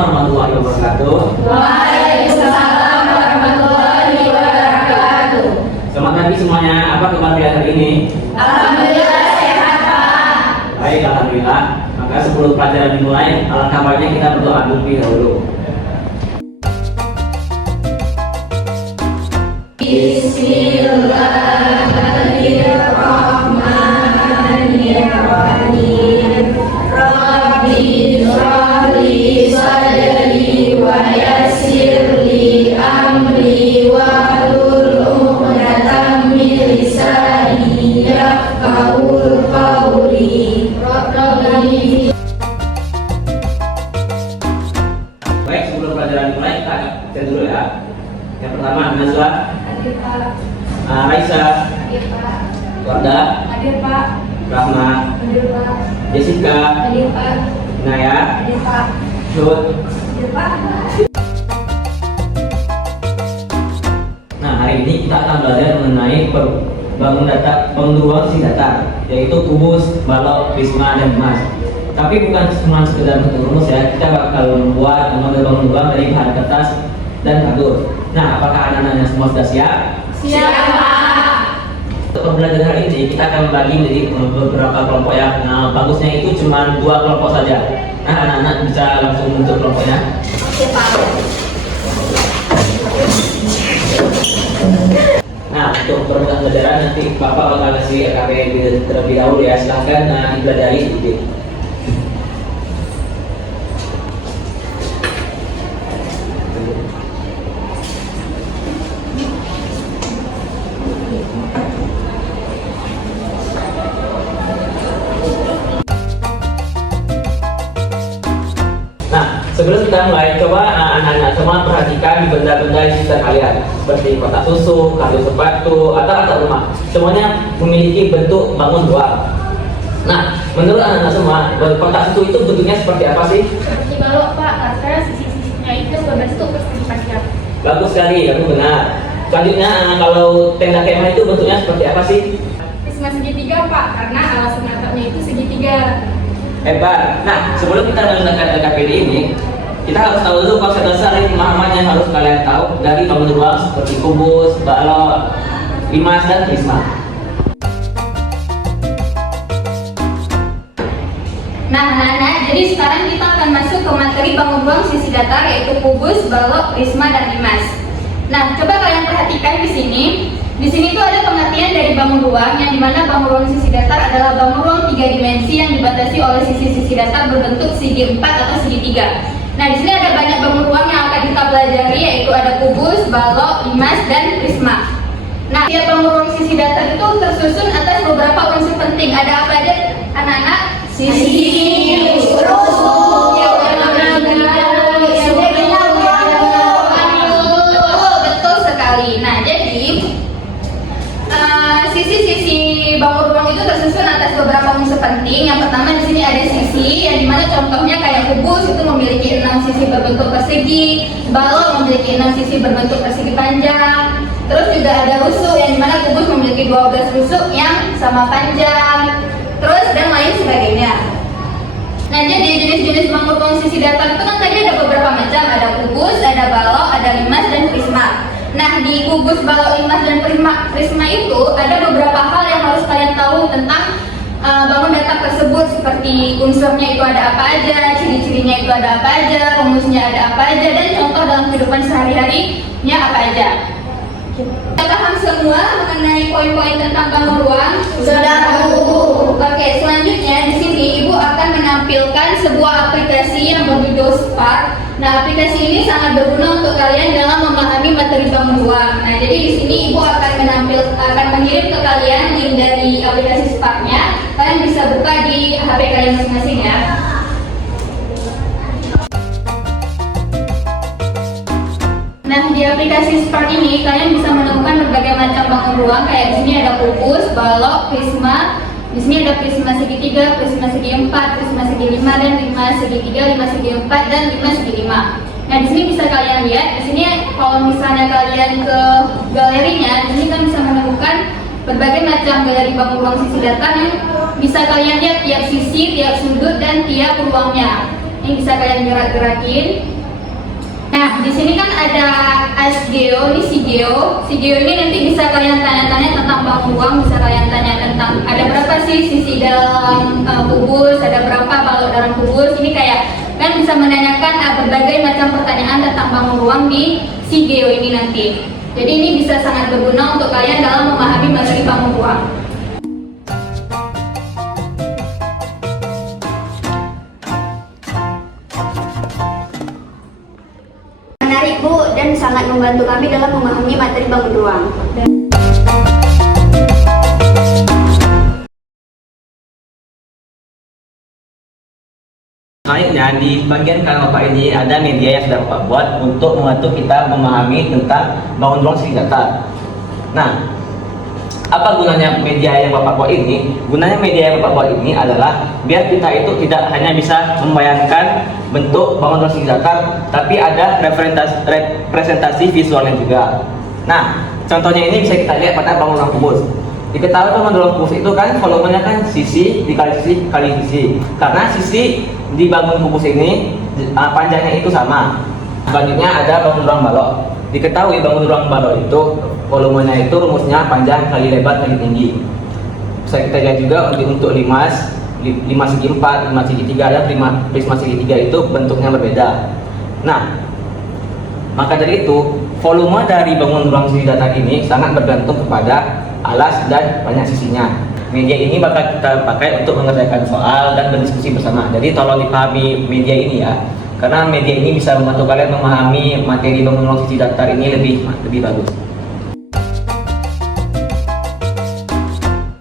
warahmatullahi wabarakatuh. Waalaikumsalam warahmatullahi wabarakatuh. Selamat pagi semuanya. Apa kabar kalian hari ini? Alhamdulillah sehat, Pak. Baik, alhamdulillah. Maka sebelum pelajaran dimulai, alangkah baiknya kita berdoa terlebih dahulu. Bismillahirrahmanirrahim. Rabbi shrahli sadri wa yassirli amri wahlul 'uqdatam min lisani yafqahul qawli. Rabbi. Baik, sebelum pelajaran dimulai, kita cek dulu ya. Yang pertama, Nazwa, Hadir, Pak. Raisa, Hadir, Pak. Warda, Hadir, Pak. Rahma, Hadir, Pak. Jessica, Hadir, Pak. Naya, Hadir, Pak. Syud. Hadir, Pak. Nah, hari ini kita akan belajar mengenai bangun ruang isi datar, yaitu kubus, balok, prisma, dan emas. Tapi bukan cuma sekedar bentuk rumus ya, kita bakal membuat model bangun ruang dari bahan kertas dan kardus. Nah, apakah anak-anaknya semua sudah siap? Siap, Pak. Untuk pembelajaran hari ini kita akan membagi menjadi beberapa kelompok ya. Nah, bagusnya itu cuma 2 kelompok saja. Nah, anak-anak bisa langsung bentuk kelompoknya. Oke, Pak. Nah, untuk pembelajaran nanti Bapak bakal kasih RKP terlebih dahulu ya. Silahkan dipelajari sedikit. Nah, sebelum kita mulai, coba anak-anak semua perhatikan benda-benda di sekitar kalian, seperti kotak susu, kardus sepatu, atau atap rumah. Semuanya memiliki bentuk bangun ruang. Nah, menurut anak-anak semua, kotak susu itu bentuknya seperti apa sih? Seperti balok, Pak, karena sisi-sisinya itu berbentuk persegi panjang. Bagus sekali, kamu benar. Selanjutnya, kalau tenda kemah itu bentuknya seperti apa sih? Prisma segitiga, Pak, karena alasan atapnya itu segitiga. Hebat. Nah, sebelum kita menggunakan LKPD ini, kita harus tahu dulu konsep dasar yang pemahaman yang harus kalian tahu dari bangun ruang seperti kubus, balok, limas, dan prisma. Nah, anak-anak, jadi sekarang kita akan masuk ke materi bangun ruang sisi datar, yaitu kubus, balok, prisma, dan limas. Nah, coba kalian perhatikan di sini. Di sini tuh ada pengertian dari bangun ruang, yang dimana bangun ruang sisi datar adalah bangun ruang 3 dimensi yang dibatasi oleh sisi-sisi datar berbentuk segi 4 atau segitiga. Nah, di sini ada banyak bangun ruang yang akan kita pelajari, yaitu ada kubus, balok, limas, dan prisma. Nah, tiap bangun ruang sisi datar itu tersusun atas beberapa unsur penting. Ada apa aja, anak-anak? Sisi, betul sekali. Nah, jadi sisi-sisi bangun ruang itu tersusun atas beberapa unsur penting. Yang pertama di sini ada sisi, yang dimana contohnya kayak kubus itu memiliki 6 sisi berbentuk persegi, balok memiliki 6 sisi berbentuk persegi panjang. Terus juga ada rusuk, yang dimana kubus memiliki 12 rusuk yang sama panjang. Terus dan lain sebagainya. Nah, jadi jenis-jenis bangun ruang sisi datar itu kan tadi ada beberapa macam, ada kubus, ada balok, ada limas, dan prisma. Nah, di kubus, balok, limas, dan prisma itu ada beberapa hal yang harus kalian tahu tentang bangun datar tersebut, seperti unsurnya itu ada apa aja, ciri-cirinya itu ada apa aja, rumusnya ada apa aja, dan contoh dalam kehidupan sehari-harinya apa aja. Kita paham semua mengenai poin-poin tentang bangun ruang? Sudah, Bu. Oke, selanjutnya di sini Ibu akan menampilkan sebuah aplikasi yang berjudul Spark. Nah, aplikasi ini sangat berguna untuk kalian dalam memahami materi bangun ruang. Nah, jadi di sini Ibu akan mengirim ke kalian link dari aplikasi Spark-nya. Kalian bisa buka di HP kalian masing-masing ya. Nah, di aplikasi Spark ini kalian bisa menemukan berbagai macam bangun ruang. Kayak di sini ada kubus, balok, prisma. Di sini ada prisma segitiga, prisma segi 4, prisma segi 5, dan 5 segitiga, 5 segi 4, dan 5 segi 5. Nah, di sini bisa kalian lihat. Di sini kalau misalnya kalian ke galerinya, di sini kan bisa menemukan berbagai macam galeri bangun ruang sisi datar yang bisa kalian lihat tiap sisi, tiap sudut, dan tiap ruangnya. Ini bisa kalian gerak-gerakin. Nah, di sini kan ada Ask Geo, ini si Geo. Si Geo ini nanti bisa kalian tanya-tanya tentang bangun ruang, bisa kalian tanya tentang ada berapa sih sisi dalam kubus, ada berapa balok dalam kubus. Ini kayak kan bisa menanyakan berbagai macam pertanyaan tentang bangun ruang di si Geo ini nanti. Jadi ini bisa sangat berguna untuk kalian dalam memahami materi bangun ruang. Menarik Bu, dan sangat membantu kami dalam memahami materi bangun ruang. Selanjutnya di bagian kanan Bapak ini ada media yang sudah Bapak buat untuk membantu kita memahami tentang bangun ruang segi datar. Nah, apa gunanya media yang Bapak buat ini? Gunanya media yang Bapak buat ini adalah biar kita itu tidak hanya bisa membayangkan bentuk bangun ruang segi datar, tapi ada representasi visualnya juga. Nah, contohnya ini bisa kita lihat pada bangun ruang kubus. Diketahui bangun ruang kubus itu kan volumenya kan sisi dikali sisi kali sisi. Karena sisi di bangun kubus ini panjangnya itu sama. Selanjutnya ada bangun ruang balok. Diketahui bangun ruang balok itu volumenya itu rumusnya panjang kali lebar kali tinggi. Bisa kita lihat juga untuk limas 5 segi 4, 5 segi 3 dan prisma segi 3 itu bentuknya berbeda. Nah, maka dari itu volume dari bangun ruang segi datar ini sangat bergantung kepada alas dan banyak sisinya. Media ini bakal kita pakai untuk mengerjakan soal dan berdiskusi bersama. Jadi tolong dipahami media ini ya, karena media ini bisa membantu kalian memahami materi bangun ruang segi datar ini lebih bagus.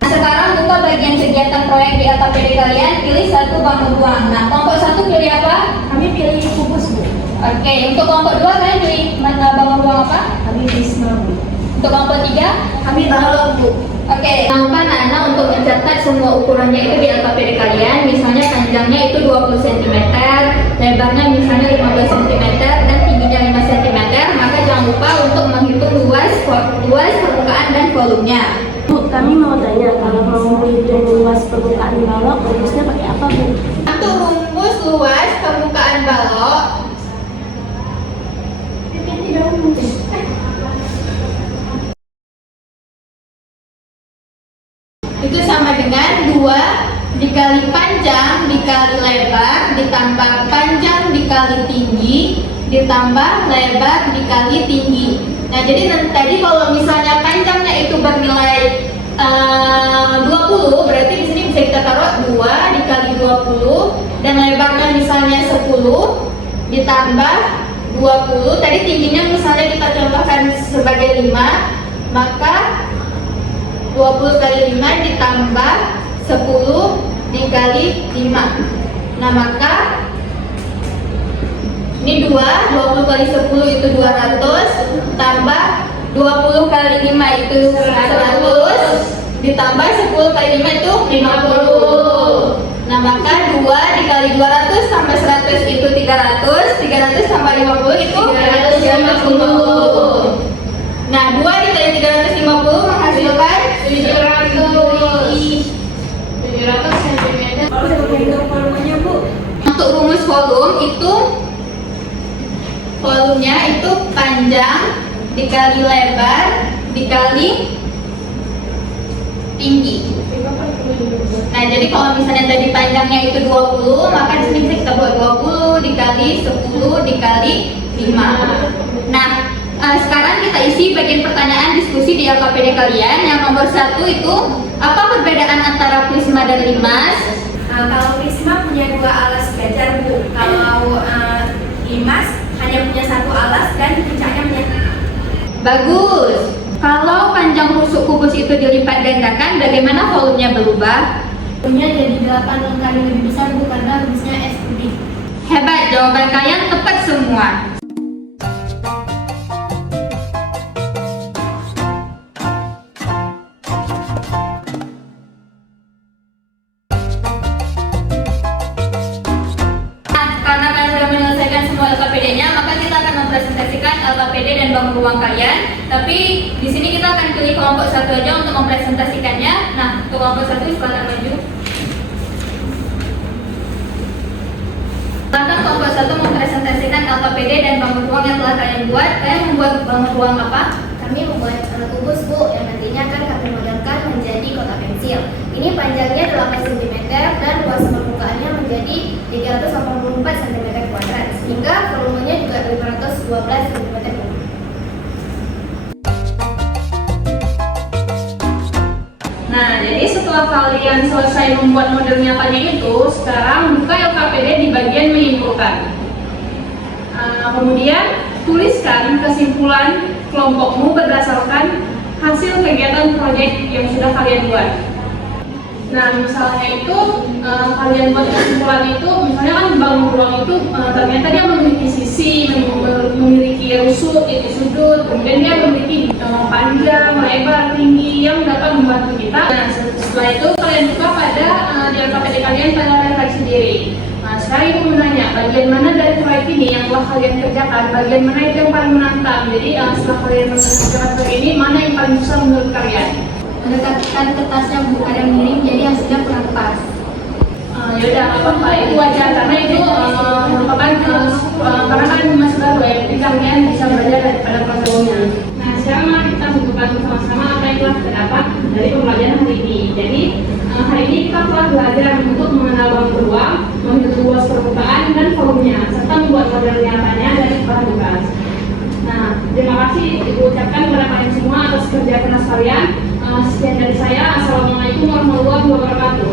Nah, sekarang buka bagian kegiatan proyek di LKPD kalian, pilih satu bangun ruang. Nah, kelompok 1 pilih apa? Kami pilih kubus Bu. Oke, untuk kelompok 2 kalian pilih mana bangun ruang apa? Kami prisma Bu. Untuk kelompok 3? Kami balok Bu. Oke, jangan lupa Nana untuk mencatat semua ukurannya itu di LKPD kalian. Misalnya panjangnya itu 20 cm, lebarnya misalnya 15 cm, dan tingginya 5 cm. Maka jangan lupa untuk menghitung luas permukaan dan volumenya. Bu, kami mau tanya, kalau mau menghitung luas permukaan balok, rumusnya pakai apa Bu? Untuk rumus luas permukaan balok itu sama dengan 2 dikali panjang dikali lebar ditambah panjang dikali tinggi ditambah lebar dikali tinggi. Nah, jadi tadi kalau misalnya panjangnya itu bernilai 20, berarti di sini bisa kita taruh 2 dikali 20 dan lebarnya misalnya 10 ditambah 20. Tadi tingginya misalnya kita contohkan sebagai 5, maka 20 kali 5 ditambah 10 dikali 5. Nah, maka ini 20 kali 10 itu 200 tambah 20 kali 5 itu 100 ditambah 10 kali 5 itu 50. Nah, maka 2 dikali 200 tambah 100 itu 300 tambah 50 itu 350. Nah, 2 dikali 350 menghasilkan 700 cm. Volumenya Bu. Untuk rumus volumenya itu panjang dikali lebar dikali tinggi. Nah, jadi kalau misalnya tadi panjangnya itu 20, maka di sini bisa kita buat 20 dikali 10 dikali 5. Nah, sekarang kita isi bagian pertanyaan diskusi di LKPD kalian. Yang nomor 1 itu, apa perbedaan antara prisma dan limas? Kalau prisma punya 2 alas belajar Bu. Kalau limas hanya punya 1 alas dan puncaknya punya. Bagus. Kalau panjang rusuk kubus itu dilipat gandakan, bagaimana volumenya berubah? Volumenya jadi 8 kali lebih besar Bu, karena rumusnya S/D. Hebat, jawaban kalian tepat semua. LKPD dan bangun ruang kalian, tapi di sini kita akan pilih kelompok 1 aja untuk mempresentasikannya. Nah, untuk kelompok 1 silakan maju. Bahkan kelompok 1 mempresentasikan LKPD dan bangun ruang yang telah kalian buat. Kalian membuat bangun ruang apa? Kami membuat kubus Bu yang nantinya akan kami modelkan menjadi kotak pensil. Ini panjangnya 8 cm dan luas permukaannya menjadi 384 cm kuadrat, sehingga volumenya juga 512 cm kubik. Nah, jadi setelah kalian selesai membuat model nyatanya itu, sekarang buka LKPD di bagian menyimpulkan. Kemudian tuliskan kesimpulan kelompokmu berdasarkan hasil kegiatan proyek yang sudah kalian buat. Nah, misalnya itu kalian buat kesimpulan itu, misalnya kan bangun ruang itu ternyata dia memiliki sisi, memiliki rusuk, titik sudut, kemudian dia memiliki panjang, lebar, tinggi yang dapat membantu kita. Nah, setelah itu kalian buka pada di LKPD kalian pada refleksi diri. Nah, sekarang ibu mau nanya, bagian mana dari proyek ini yang telah kalian kerjakan, bagian mana itu yang paling menantang? Jadi setelah kalian mengerjakan proyek ini, mana yang paling susah menurut kalian? Mendekatkan kertasnya ada miring, jadi hasilnya kurang pas. Yaudah, nggak apa-apa, itu wajar karena itu merupakan karena kan masih baru ya, jadi kalian bisa belajar daripada sebelumnya. Nah, sekarang mari kita tentukan sama-sama apa yang telah kita dapat dari pembelajaran hari ini. Jadi hari ini kita telah belajar untuk mengenal bangun ruang, menghitung luas permukaan dan volumenya, serta membuat model nyatanya dari bahan bekas. Nah, terima kasih Ibu ucapkan kepada kalian semua atas kerja keras kalian. Sekian dari saya. Assalamualaikum warahmatullahi wabarakatuh.